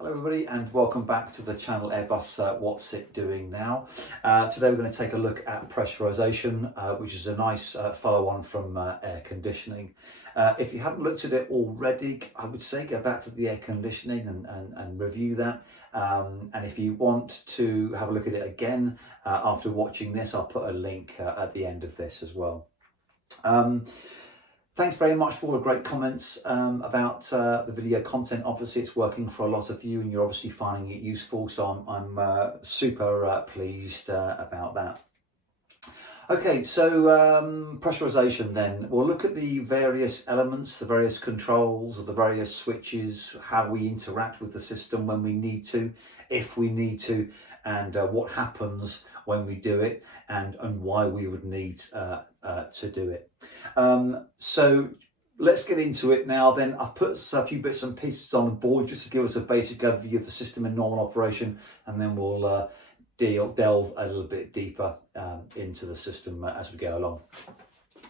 Hello everybody and welcome back to the channel Airbus What's It Doing Now. Today we're going to take a look at pressurisation, which is a nice follow-on from air conditioning. If you haven't looked at it already, I would say go back to the air conditioning and review that. And if you want to have a look at it again after watching this, I'll put a link at the end of this as well. Thanks very much for all the great comments about the video content. Obviously it's working for a lot of you and you're obviously finding it useful, so I'm super pleased about that. Okay, so pressurisation then. We'll look at the various elements, the various controls, the various switches, how we interact with the system when we need to, if we need to, and what happens when we do it, and why we would need to do it. So let's get into it now then. I've put a few bits and pieces on the board just to give us a basic overview of the system in normal operation, and then we'll delve a little bit deeper into the system as we go along.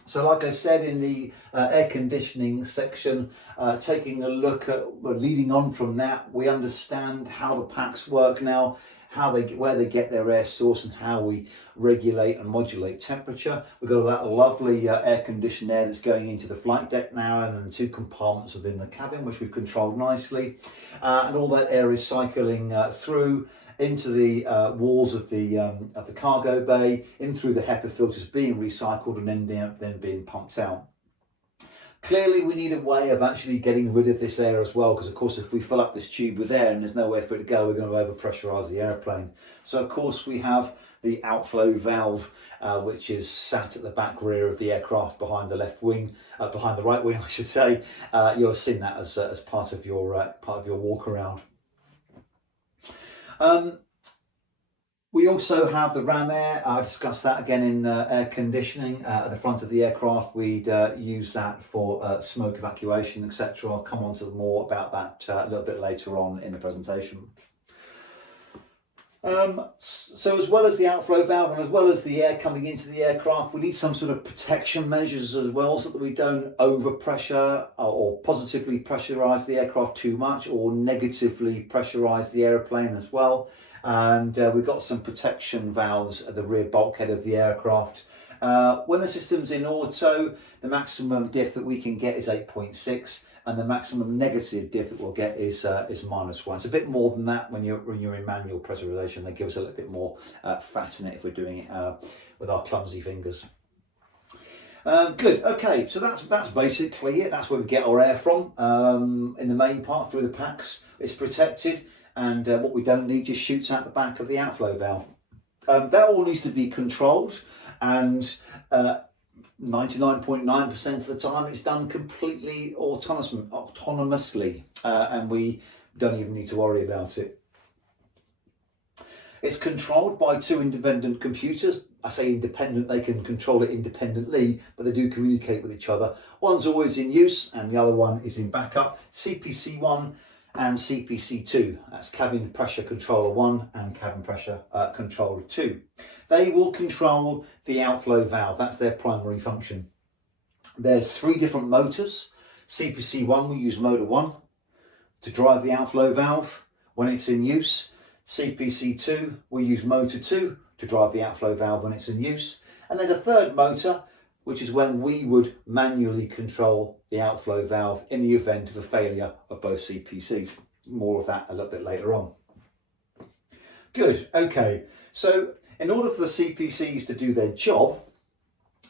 So like I said in the air conditioning section, taking a look at, leading on from that, we understand how the packs work now, where they get their air source and how we regulate and modulate temperature. We've got that lovely air conditioned air that's going into the flight deck now, and then 2 compartments within the cabin which we've controlled nicely, and all that air is cycling through into the walls of the cargo bay, in through the HEPA filters, being recycled and then being pumped out. Clearly we need a way of actually getting rid of this air as well, because of course if we fill up this tube with air and there's nowhere for it to go, we're going to over pressurise the airplane. So of course we have the outflow valve, which is sat at the back rear of the aircraft behind the left wing, behind the right wing I should say. You'll have seen that as part of your walk around. We also have the ram air. I discussed that again in air conditioning. At the front of the aircraft, we'd use that for smoke evacuation, etc. I'll come on to more about that a little bit later on in the presentation. So as well as the outflow valve and as well as the air coming into the aircraft, we need some sort of protection measures as well, so that we don't overpressure or positively pressurise the aircraft too much, or negatively pressurise the airplane as well. And we've got some protection valves at the rear bulkhead of the aircraft. When the system's in auto, the maximum diff that we can get is 8.6, and the maximum negative diff that we'll get is -1. It's a bit more than that when you're in manual pressurization. They give us a little bit more fat in it if we're doing it with our clumsy fingers. Good. Okay, so that's basically it. That's where we get our air from. In the main part through the packs, it's protected. And what we don't need just shoots out the back of the outflow valve. That all needs to be controlled, and 99.9% of the time it's done completely autonomously, and we don't even need to worry about it. It's controlled by 2 independent computers. I say independent, they can control it independently, but they do communicate with each other. One's always in use and the other one is in backup. CPC1 and CPC2, that's cabin pressure controller 1 and cabin pressure controller 2. They will control the outflow valve, that's their primary function. There's 3 different motors. CPC1 will use motor 1 to drive the outflow valve when it's in use. CPC2 will use motor 2 to drive the outflow valve when it's in use. And there's a 3rd motor, which is when we would manually control the outflow valve in the event of a failure of both CPCs. More of that a little bit later on. Good, okay. So in order for the CPCs to do their job,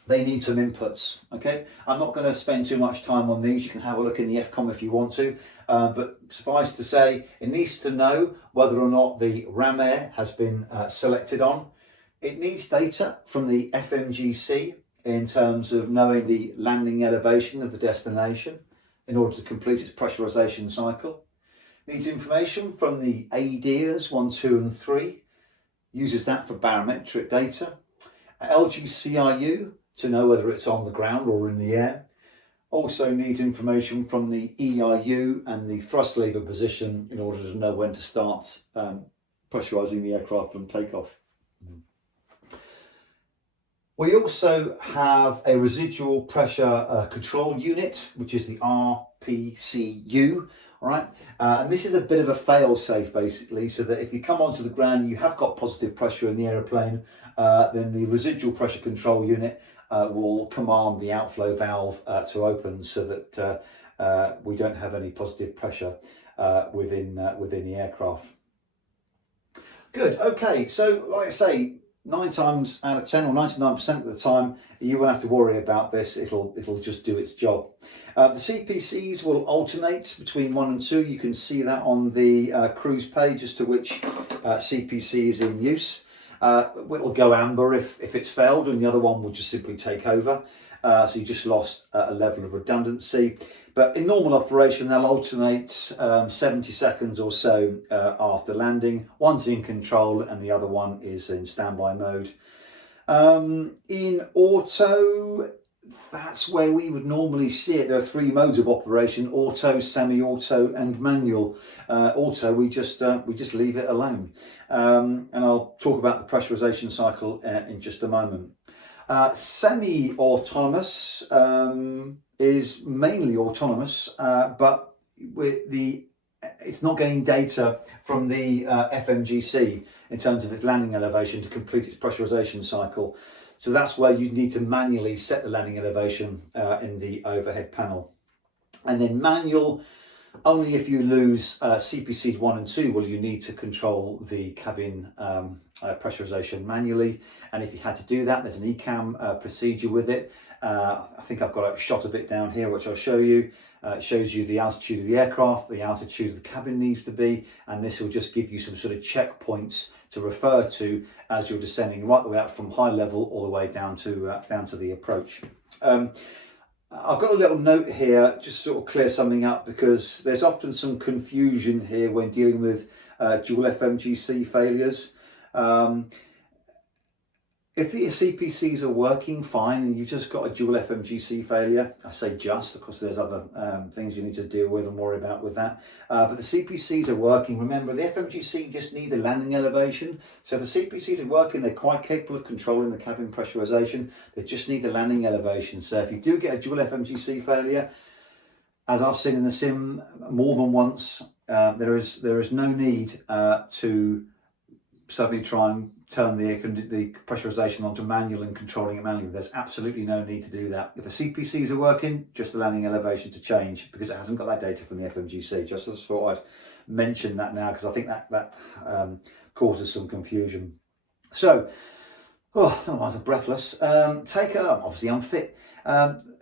they need some inputs, okay? I'm not going to spend too much time on these. You can have a look in the FCOM if you want to, but suffice to say, it needs to know whether or not the ram air has been selected on. It needs data from the FMGC in terms of knowing the landing elevation of the destination in order to complete its pressurisation cycle. It needs information from the ADIRs 1, 2 and 3, uses that for barometric data. LGCRU to know whether it's on the ground or in the air. Also needs information from the EIU and the thrust lever position in order to know when to start pressurising the aircraft from takeoff. We also have a residual pressure control unit, which is the RPCU, all right? And this is a bit of a fail-safe, basically, so that if you come onto the ground, you have got positive pressure in the aeroplane, then the residual pressure control unit will command the outflow valve to open, so that we don't have any positive pressure within the aircraft. Good. Okay. So, like I say, 9 times out of 10 or 99% of the time, you won't have to worry about this. It'll just do its job. The CPCs will alternate between 1 and 2. You can see that on the cruise page as to which CPC is in use. It'll go amber if it's failed, and the other one will just simply take over. So you just lost a level of redundancy. But in normal operation, they'll alternate 70 seconds or so after landing. One's in control and the other one is in standby mode. In auto, that's where we would normally see it. There are 3 modes of operation: auto, semi-auto and manual. Auto, we just leave it alone. And I'll talk about the pressurization cycle in just a moment. Semi-autonomous is mainly autonomous, but it's not getting data from the FMGC in terms of its landing elevation to complete its pressurization cycle. So that's where you need to manually set the landing elevation in the overhead panel. And then manual, only if you lose CPCs 1 and 2 will you need to control the cabin pressurization manually. And if you had to do that, there's an ECAM procedure with it. I think I've got a shot of it down here, which I'll show you. It shows you the altitude of the aircraft, the altitude of the cabin needs to be, and this will just give you some sort of checkpoints to refer to as you're descending right the way up from high level all the way down to the approach. I've got a little note here just to sort of clear something up, because there's often some confusion here when dealing with dual FMGC failures. If your CPCs are working fine and you've just got a dual FMGC failure, I say just, of course there's other things you need to deal with and worry about with that, but the CPCs are working. Remember, the FMGC just need the landing elevation, so if the CPCs are working, they're quite capable of controlling the cabin pressurization. They just need the landing elevation. So if you do get a dual FMGC failure, as I've seen in the sim more than once, there is no need to suddenly try and turn the pressurization onto manual and controlling it manually. There's absolutely no need to do that. If the CPCs are working, just the landing elevation to change, because it hasn't got that data from the FMGC. Just thought I'd mention that now, because I think that causes some confusion. So, I'm breathless. Obviously unfit.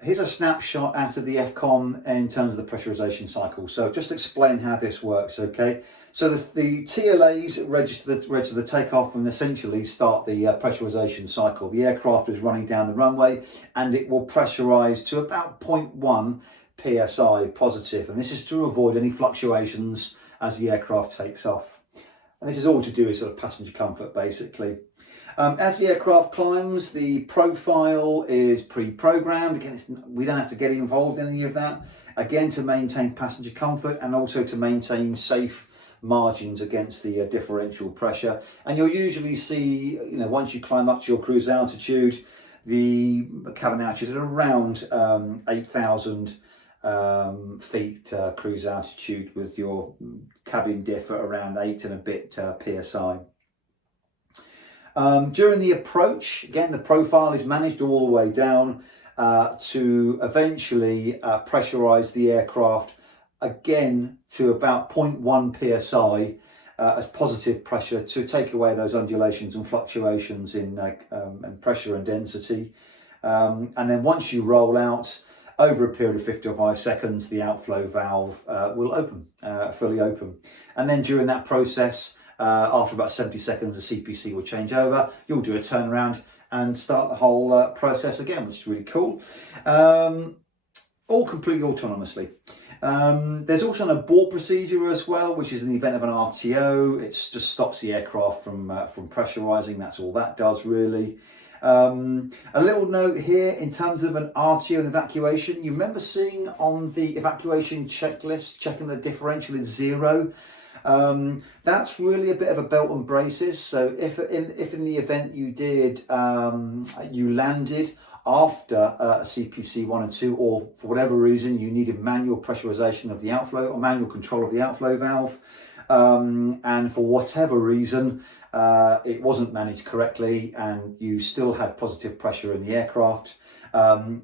Here's a snapshot out of the FCOM in terms of the pressurization cycle. So just explain how this works, okay? So the TLAs register the takeoff and essentially start the pressurization cycle. The aircraft is running down the runway and it will pressurize to about 0.1 psi positive, and this is to avoid any fluctuations as the aircraft takes off. And this is all to do with sort of passenger comfort, basically. As the aircraft climbs, the profile is pre-programmed. Again, we don't have to get involved in any of that. Again, to maintain passenger comfort and also to maintain safe margins against the differential pressure. And you'll usually see, once you climb up to your cruise altitude, the cabin altitude at around 8,000 feet cruise altitude, with your cabin diff at around 8 and a bit psi. During the approach, again, the profile is managed all the way down to eventually pressurize the aircraft again to about 0.1 psi as positive pressure to take away those undulations and fluctuations in pressure and density. And then once you roll out, over a period of 55 seconds, the outflow valve will open, fully open. And then during that process, after about 70 seconds, the CPC will change over. You'll do a turnaround and start the whole process again, which is really cool. All completely autonomously. There's also an abort procedure as well, which is in the event of an RTO. It just stops the aircraft from pressurizing. That's all that does, really. A little note here in terms of an RTO and evacuation. You remember seeing on the evacuation checklist, checking the differential is 0. That's really a bit of a belt and braces. So if in the event you did, you landed after a CPC 1 and 2, or for whatever reason you needed manual pressurization of the outflow or manual control of the outflow valve, and for whatever reason it wasn't managed correctly and you still had positive pressure in the aircraft,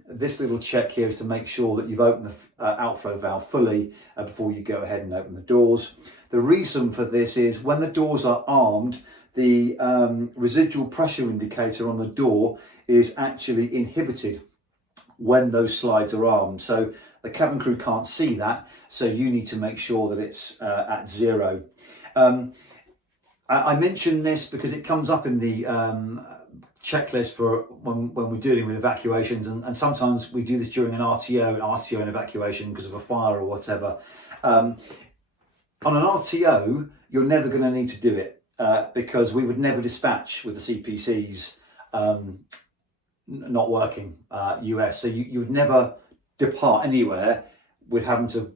this little check here is to make sure that you've opened the outflow valve fully before you go ahead and open the doors. The reason for this is when the doors are armed, the residual pressure indicator on the door is actually inhibited when those slides are armed. So the cabin crew can't see that, so you need to make sure that it's at 0. I mention this because it comes up in the checklist for when we're dealing with evacuations, and sometimes we do this during an RTO and evacuation because of a fire or whatever. On an RTO, you're never going to need to do it because we would never dispatch with the CPCs not working US. So you would never depart anywhere with having to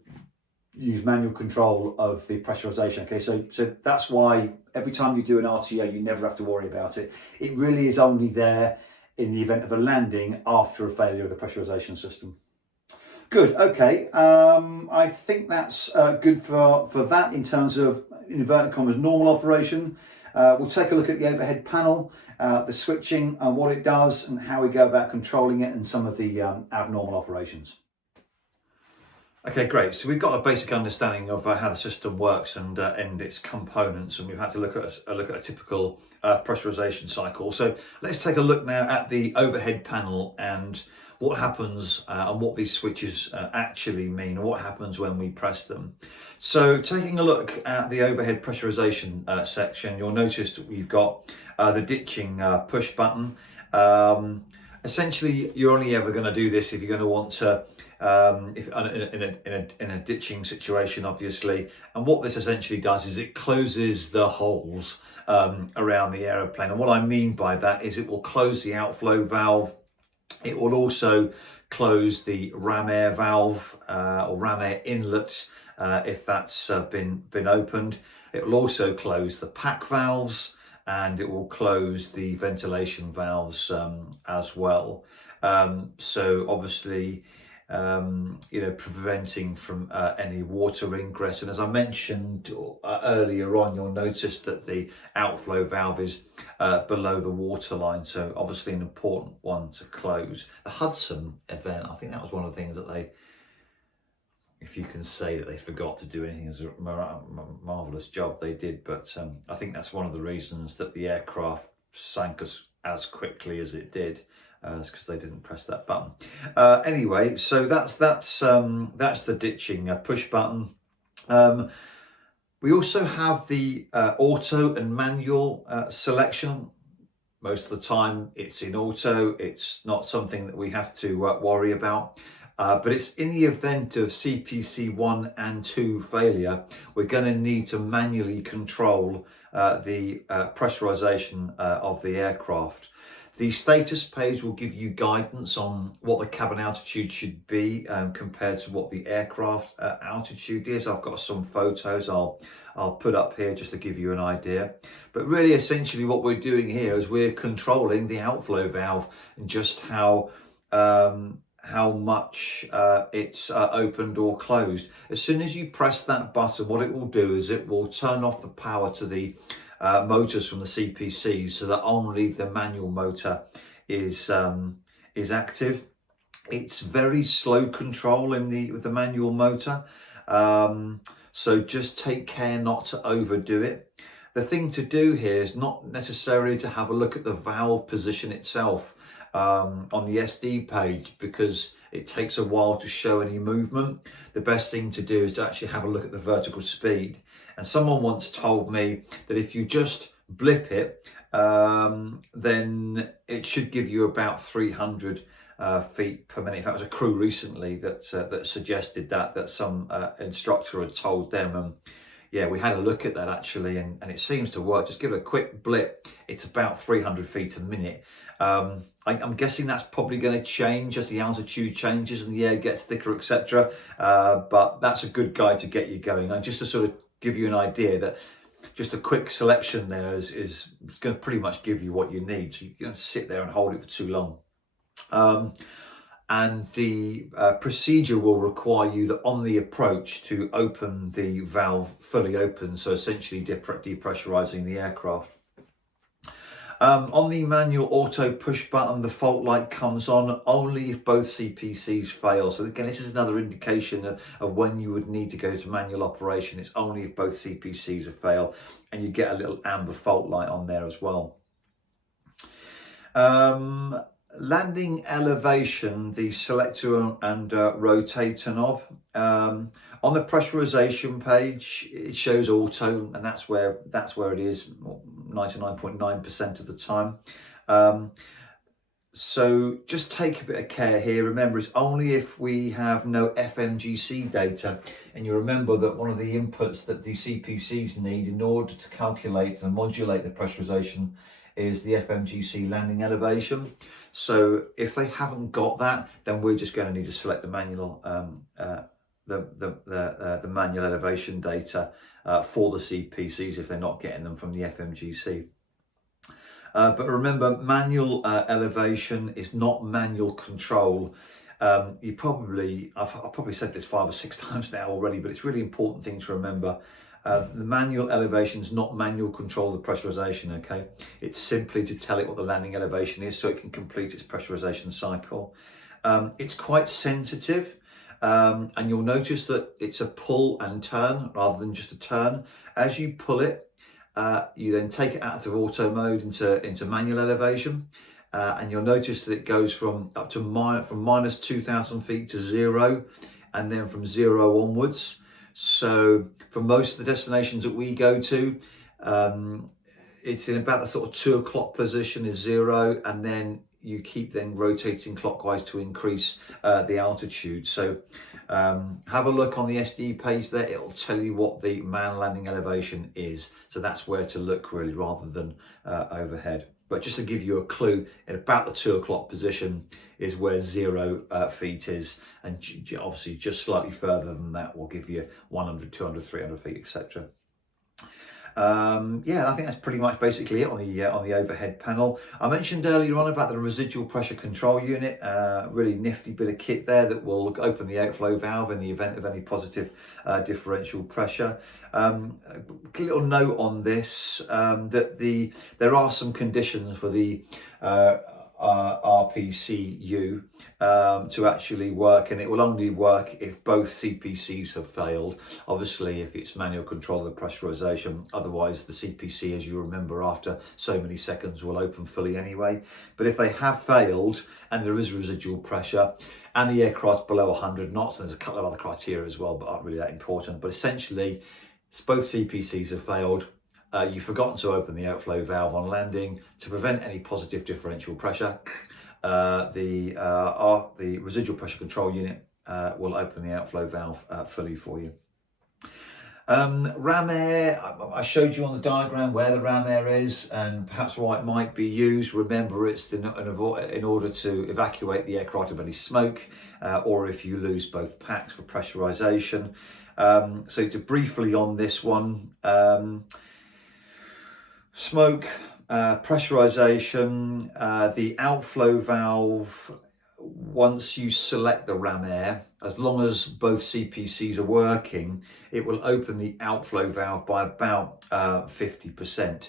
use manual control of the pressurization. Okay, so that's why every time you do an RTO, you never have to worry about it. It really is only there in the event of a landing after a failure of the pressurization system. Good, okay, I think that's good for that in terms of, in inverted commas, normal operation. We'll take a look at the overhead panel, the switching and what it does and how we go about controlling it, and some of the abnormal operations. Okay, great. So we've got a basic understanding of how the system works and its components, and we've had to look at a typical pressurization cycle. So let's take a look now at the overhead panel and what happens and what these switches actually mean, and what happens when we press them. So taking a look at the overhead pressurization section, you'll notice that we've got the ditching push button. Essentially, you're only ever going to do this if you're going to want to if in a ditching situation, obviously. And what this essentially does is it closes the holes around the aeroplane. And what I mean by that is it will close the outflow valve. It will also close the ram air valve or ram air inlet if that's been opened. It will also close the pack valves, and it will close the ventilation valves as well. So obviously, preventing from any water ingress. And as I mentioned earlier on, you'll notice that the outflow valve is below the waterline, so obviously an important one to close. The Hudson event, I think that was one of the things that they, if you can say that they forgot to do anything, as a marvellous job they did, but I think that's one of the reasons that the aircraft sank as quickly as it did. Because they didn't press that button. Anyway, so that's the ditching push button. We also have the auto and manual selection. Most of the time it's in auto. It's not something that we have to worry about. But it's in the event of CPC 1 and 2 failure, we're going to need to manually control the pressurization of the aircraft. The status page will give you guidance on what the cabin altitude should be compared to what the aircraft altitude is. I've got some photos I'll put up here just to give you an idea. But really, essentially, what we're doing here is we're controlling the outflow valve and just how much it's opened or closed. As soon as you press that button, what it will do is it will turn off the power to the motors from the CPCs, so that only the manual motor is active. It's very slow control with the manual motor, so just take care not to overdo it. The thing to do here is not necessarily to have a look at the valve position itself on the SD page, because it takes a while to show any movement. The best thing to do is to actually have a look at the vertical speed. And someone once told me that if you just blip it, then it should give you about 300 feet per minute. In fact, it was a crew recently that suggested that some instructor had told them. And yeah, we had a look at that actually, and it seems to work. Just give it a quick blip. It's about 300 feet a minute. I'm guessing that's probably going to change as the altitude changes and the air gets thicker, etc. But that's a good guide to get you going. And just to sort of give you an idea that just a quick selection there is going to pretty much give you what you need. So you don't sit there and hold it for too long. And the procedure will require you that on the approach to open the valve fully open, so essentially depressurizing the aircraft. On the manual auto push button, the fault light comes on only if both CPCs fail. So again, this is another indication of when you would need to go to manual operation. It's only if both CPCs have failed, and you get a little amber fault light on there as well. Landing elevation, the selector and rotator knob. On the pressurization page, it shows auto, and that's where it is 99.9% of the time. So just take a bit of care here. Remember, it's only if we have no FMGC data, and you remember that one of the inputs that the CPCs need in order to calculate and modulate the pressurization is the FMGC landing elevation. So if they haven't got that, then we're just going to need to select the manual the manual elevation data for the CPCs if they're not getting them from the FMGC. But remember, manual elevation is not manual control. I've probably said this 5 or 6 times now already, but it's a really important thing to remember. The manual elevation is not manual control of the pressurization, okay? It's simply to tell it what the landing elevation is so it can complete its pressurization cycle. It's quite sensitive, and you'll notice that it's a pull and turn rather than just a turn. As you pull it, you then take it out of auto mode into manual elevation, and you'll notice that it goes from minus 2,000 feet to 0, and then from 0 onwards. So for most of the destinations that we go to, it's in about the sort of 2 o'clock position is 0, and then you keep then rotating clockwise to increase the altitude. So have a look on the SD page there. It'll tell you what the man landing elevation is. So that's where to look really, rather than overhead. But just to give you a clue, in about the 2 o'clock position is where 0 feet is. And obviously just slightly further than that will give you 100, 200, 300 feet, etc. Yeah, I think that's pretty much basically it on the overhead panel. I mentioned earlier on about the residual pressure control unit, really nifty bit of kit there that will open the outflow valve in the event of any positive differential pressure. A little note on this, that there are some conditions for the RPCU to actually work, and it will only work if both CPCs have failed. Obviously, if it's manual control of the pressurization, otherwise the CPC, as you remember, after so many seconds will open fully anyway. But if they have failed and there is residual pressure and the aircraft's below 100 knots, and there's a couple of other criteria as well, but aren't really that important. But essentially, both CPCs have failed. You've forgotten to open the outflow valve on landing to prevent any positive differential pressure. The residual pressure control unit will open the outflow valve fully for you. Ram air, I showed you on the diagram where the ram air is and perhaps why it might be used. Remember, it's in order to evacuate the aircraft of any smoke, or if you lose both packs for pressurization. So to briefly on this one, smoke, pressurization, the outflow valve, once you select the ram air, as long as both CPCs are working, it will open the outflow valve by about 50%.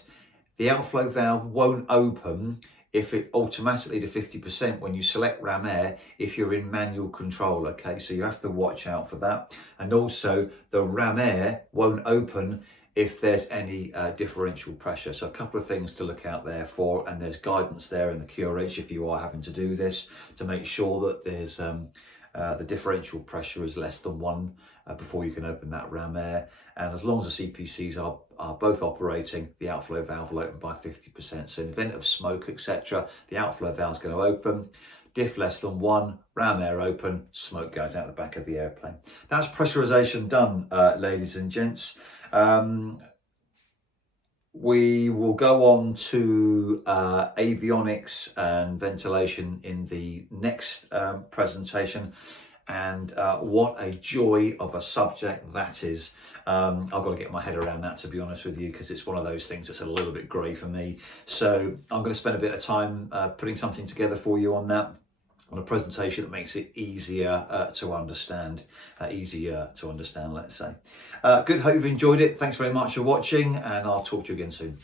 The outflow valve won't open if it automatically to 50% when you select ram air if you're in manual control, okay? So you have to watch out for that. And also the ram air won't open if there's any differential pressure. So a couple of things to look out there for, and there's guidance there in the QRH if you are having to do this, to make sure that there's the differential pressure is less than 1 before you can open that ram air. And as long as the CPCs are both operating, the outflow valve will open by 50%. So in the event of smoke, etc., the outflow valve is going to open. Diff less than 1, ram air open, smoke goes out the back of the airplane. That's pressurization done, ladies and gents. We will go on to avionics and ventilation in the next presentation, and what a joy of a subject that is. I've got to get my head around that, to be honest with you, because it's one of those things that's a little bit grey for me. So I'm going to spend a bit of time putting something together for you on that. on a presentation that makes it easier to understand, let's say. Good, hope you've enjoyed it. Thanks very much for watching, and I'll talk to you again soon.